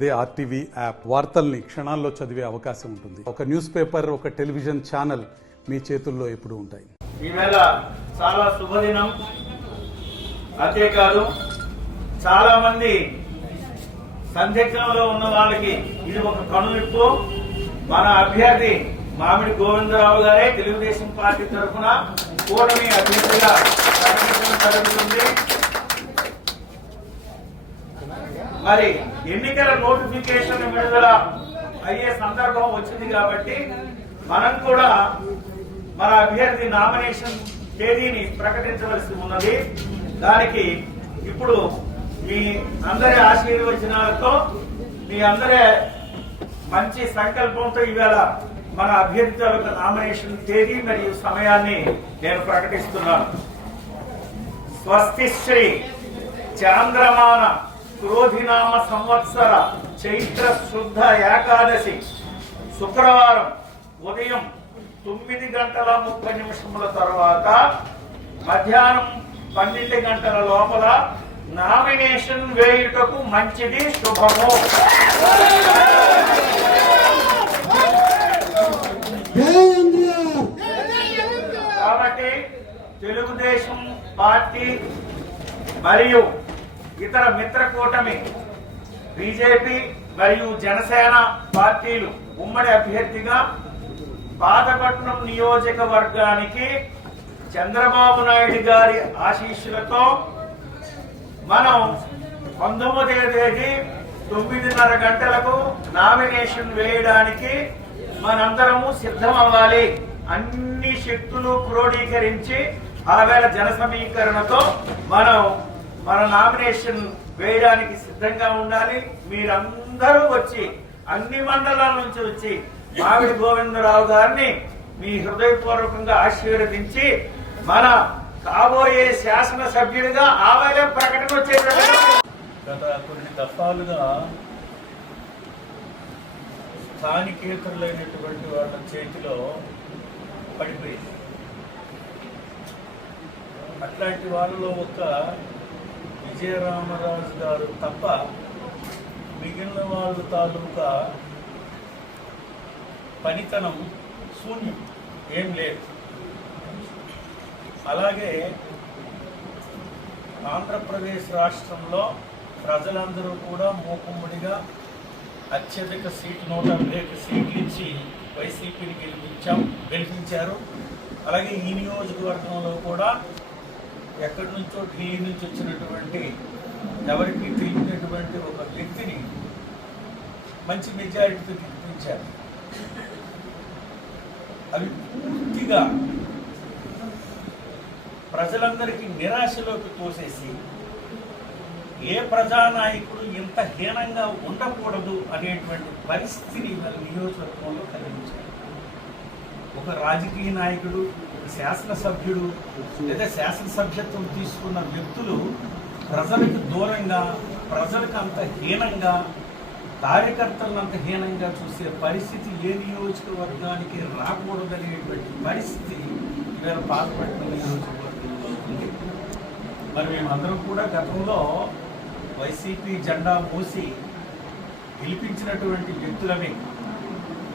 అదే RTV app వార్తల్ని క్షణాల్లో చదివే అవకాశం ఉంటుంది. ఒక న్యూస్ పేపర్, ఒక టెలివిజన్ ఛానల్ మీ చేతుల్లో ఎప్పుడూ ఉంటాయి. ఈవేళ చాలా శుభదినం. అంతేకాదు చాలా మంది సందిగ్ధంలో ఉన్న వాళ్ళకి ఇది ఒక కనువిప్పు. మన అభ్యర్థి మామిడి గోవిందరావు గారే తెలుగుదేశం పార్టీ తరఫున కూటమి అభ్యర్థిగా ప్రకటించడం జరుగుతుంది. మరి ఎన్నికల నోటిఫికేషన్ విడుదల అయ్యే సందర్భం వచ్చింది కాబట్టి మనం కూడా మన అభ్యర్థి నామినేషన్ తేదీని ప్రకటించవలసి ఉన్నది. దానికి ఇప్పుడు మీ అందరి ఆశీర్వచనాలతో, మీ అందరి మంచి సంకల్పంతో ఈవేళ మన అభ్యర్థి యొక్క నామినేషన్ తేదీ మరియు సమయాన్ని నేను ప్రకటిస్తున్నాను. స్వస్తి శ్రీ చాంద్రమాన క్రోధినామ సంవత్సర చైత్ర శుద్ధ ఏకాదశి శుక్రవారం ఉదయం 9:30 తర్వాత మధ్యాహ్నం 12 గంటల లోపల నామినేషన్ వేయుటకు మంచిది, శుభము. కాబట్టి తెలుగుదేశం పార్టీ మరియు ఇతర మిత్ర కూటమి బీజేపీ మరియు జనసేన పార్టీలు ఉమ్మడి అభ్యర్థిగా పాతపట్నం నియోజకవర్గానికి చంద్రబాబు నాయుడు గారి ఆశీస్సులతో మనం 19వ తేదీ 9:30 గంటలకు నామినేషన్ వేయడానికి మనందరము సిద్ధం అవ్వాలి. అన్ని శక్తులు క్రోడీకరించి ఆవేళ జన సమీకరణతో మనం మన నామినేషన్ వేయడానికి సిద్ధంగా ఉండాలి. మీరందరూ వచ్చి అన్ని మండలాల నుంచి వచ్చి మామిడి గోవిందరావు గారిని మీ హృదయపూర్వకంగా ఆశీర్వదించి మన కాబోయే శాసనసభ్యుడిగా ఆవేళ ప్రకటన వచ్చేటప్పుడు గత కొన్ని దఫాలుగా స్థానికేతరులైనటువంటి వాళ్ళ చేతిలో పడిపోయింది. అట్లాంటి వాళ్ళలో ఒక విజయరామరాజు గారు తప్ప మిగిలిన వాళ్ళు తాలూకా పనితనం శూన్యం, ఏం లేదు. అలాగే ఆంధ్రప్రదేశ్ రాష్ట్రంలో ప్రజలందరూ కూడా మూకుమ్మడిగా అత్యధిక సీట్లు 150 సీట్లు ఇచ్చి వైసీపీని గెలిపించారు. అలాగే ఈ నియోజకవర్గంలో కూడా ఎక్కడి నుంచో ఢిల్లీ నుంచి వచ్చినటువంటి ఎవరికి తెలియనటువంటి ఒక వ్యక్తిని మంచి మెజారిటీతో గెలిపించారు. అవి పూర్తిగా ప్రజలందరికీ నిరాశలోకి తోసేసి ఏ ప్రజానాయకుడు ఇంత హీనంగా ఉండకూడదు అనేటువంటి పరిస్థితిని వాళ్ళ నియోజకవర్గంలో కలిగించారు. ఒక రాజకీయ నాయకుడు, శాసనసభ్యుడు లేదా శాసనసభ్యత్వం తీసుకున్న వ్యక్తులు ప్రజలకు దూరంగా, ప్రజలకు అంత హీనంగా, కార్యకర్తలను అంత హీనంగా చూసే పరిస్థితి ఏ నియోజకవర్గానికి రాకూడదనేటువంటి పరిస్థితి ఇవాళ పాతపట్నం నియోజకవర్గంలో ఉంది. మరి మేమందరం కూడా గతంలో వైసీపీ జెండా మోసి గెలిపించినటువంటి వ్యక్తులమే.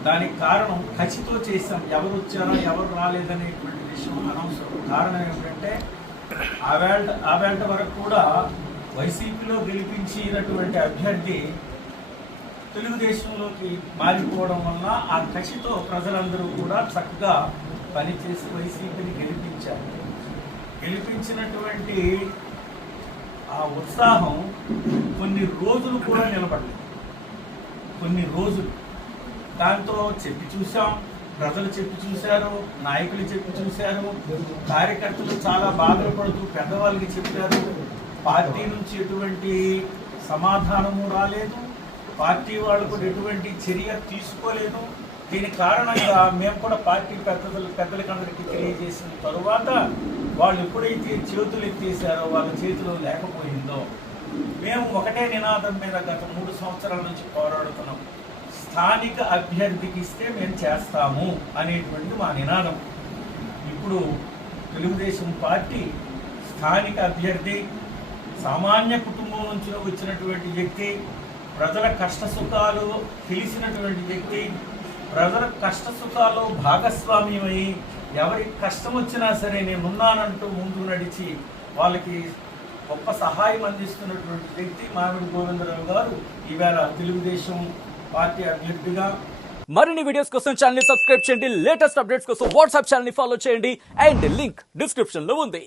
దానికి కారణం ఖచ్చితో చేశాం. ఎవరు వచ్చారో ఎవరు రాలేదనేటువంటి విషయం అనవసరం. కారణం ఏమిటంటే ఆవేళ వరకు కూడా వైసీపీలో గెలిపించినటువంటి అభ్యర్థి తెలుగుదేశంలోకి మారిపోవడం వల్ల ఆ కసితో ప్రజలందరూ కూడా చక్కగా పనిచేసి వైసీపీని గెలిపించారు. గెలిపించినటువంటి ఆ ఉత్సాహం కొన్ని రోజులు కూడా నిలబడలేదు. కొన్ని రోజులు దాంతో చెప్పి చూసాం, ప్రజలు చెప్పి చూశారు, నాయకులు చెప్పి చూశారు, కార్యకర్తలు చాలా బాధలు పడుతూ పెద్దవాళ్ళకి చెప్పారు. పార్టీ నుంచి ఎటువంటి సమాధానము రాలేదు, పార్టీ వాళ్ళు కూడా ఎటువంటి చర్య తీసుకోలేదు. దీని కారణంగా మేము కూడా పార్టీ పెద్దలకి అందరికీ తెలియజేసిన తరువాత వాళ్ళు ఎప్పుడైతే చేతులు ఎత్తేసారో, వాళ్ళ చేతిలో లేకపోయిందో, మేము ఒకటే నినాదం మీద గత 3 సంవత్సరాల నుంచి పోరాడుతున్నాం. స్థానిక అభ్యర్థికి ఇస్తే మేము చేస్తాము అనేటువంటి మా నినాదం. ఇప్పుడు తెలుగుదేశం పార్టీ స్థానిక అభ్యర్థి, సామాన్య కుటుంబం నుంచి వచ్చినటువంటి వ్యక్తి, ప్రజల కష్ట సుఖాలు తెలిసినటువంటి వ్యక్తి, ప్రజల కష్ట సుఖాలు భాగస్వామ్యమై ఎవరికి కష్టం వచ్చినా సరే నేనున్నానంటూ ముందు నడిచి వాళ్ళకి గొప్ప సహాయం అందిస్తున్నటువంటి వ్యక్తి మామిడి గోవిందరావు గారు ఈవేళ తెలుగుదేశం పార్టీ అభ్యర్థిగా. మరిన్ని వీడియోస్ కోసం ఛానల్ ని సబ్స్క్రైబ్ చేయండి, లేటెస్ట్ అప్డేట్స్ కోసం వాట్సాప్ ఛానల్ ని ఫాలో చేయండి అండ్ లింక్ డిస్క్రిప్షన్ లో ఉంది.